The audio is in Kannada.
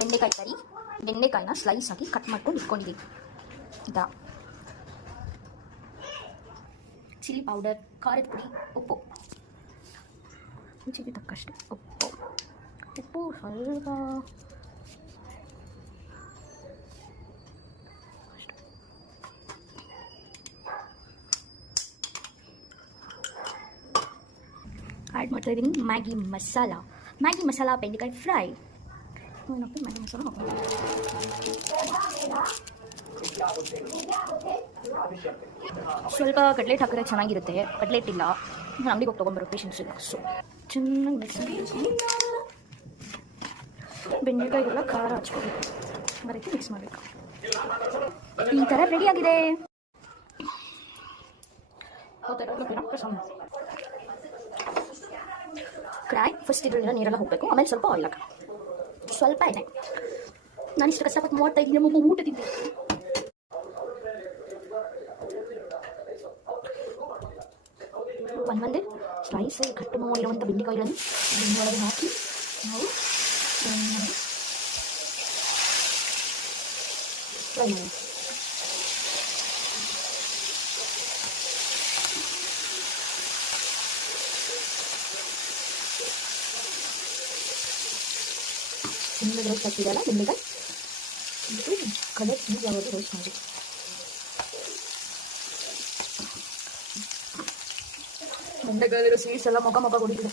ಬೆಂಡೆಕಾಯಿ ಕರಿ, ಬೆಂಡೆಕಾಯಿನ ಸ್ಲೈಸ್ ಆಗಿ ಕಟ್ ಮಾಡ್ಕೊಂಡು ಇಟ್ಕೊಂಡಿದ್ದೀನಿ. ಇದಾ ಚಿಲ್ಲಿ ಪೌಡರ್, ಖಾರದ ಪುಡಿ, ಉಪ್ಪು, ರುಚಿಗೆ ತಕ್ಕಷ್ಟು ಉಪ್ಪು ಸ್ವಲ್ಪ ಆ್ಯಡ್ ಮಾಡ್ತಾ ಇದ್ದೀನಿ ಮ್ಯಾಗಿ ಮಸಾಲ ಬೆಂಡೆಕಾಯಿ ಫ್ರೈ. ಮ್ಯಾಗಿ ಮಸಾಲ ಹಾಕೋದು ಸ್ವಲ್ಪ ಕಟ್ಲೆಟ್ ಹಾಕಿದ್ರೆ ಚೆನ್ನಾಗಿರುತ್ತೆ. ಕಟ್ಲೆಟ್ ಇಲ್ಲ, ನಾನು ಅಂಗಡಿಗೆ ಹೋಗಿ ತೊಗೊಂಬರೋ ಪೇಷನ್ಸ್ ಇಲ್ಲ. ಸೊ ಚೆನ್ನಾಗಿ ಮಿಕ್ಸ್ ಮಾಡಿ ಬೆಂಡೆಕಾಯಿಗೆಲ್ಲ ಖಾರ ಹಚ್ಕೋಬೇಕು, ಬರೀತಿ ಮಿಕ್ಸ್ ಮಾಡಬೇಕು. ಈ ಥರ ರೆಡಿಯಾಗಿದೆ. ಕಡಾಯಿ ಫಸ್ಟ್ ಇದರಲ್ಲಿರೋ ನೀರೆಲ್ಲ ಹೋಗಬೇಕು, ಆಮೇಲೆ ಸ್ವಲ್ಪ ಆಯಿಲ್ ಹಾಕ, ಸ್ವಲ್ಪ ಎಣ್ಣೆ. ನಾನು ಇಷ್ಟು ಕಷ್ಟಪಟ್ಟು 35 ದಿನ ಊಟ ತಿಂತೀನಿ. ಒಂದೊಂದೇ ಸ್ಲೈಸ್ ಕಟ್ ಮಾಡಿರುವಂಥ ಬೆಂಡೆಕಾಯಿಗಳನ್ನು ಒಳಗೆ ಹಾಕಿ ನಾವು ಫ್ರೈ ಮಾಡಿ. ಬೆಂಡೆಕಾಯಿ ರೋಸ್ಟ್ ಹಾಕಿದಲ್ಲ, ಬೆಂಡೆಕಾಯಿ ಕಲರ್ ಚೇಂಜ್ ಆಗೋದು ರೋಸ್ಟ್ ಮಾಡಿ. ಬೆಂಡೆಕಾಯಿಲಿರೋ ಸ್ವೀಟ್ಸ್ ಎಲ್ಲ ಮೊಗ ಹೊಡಿತಿದೆ.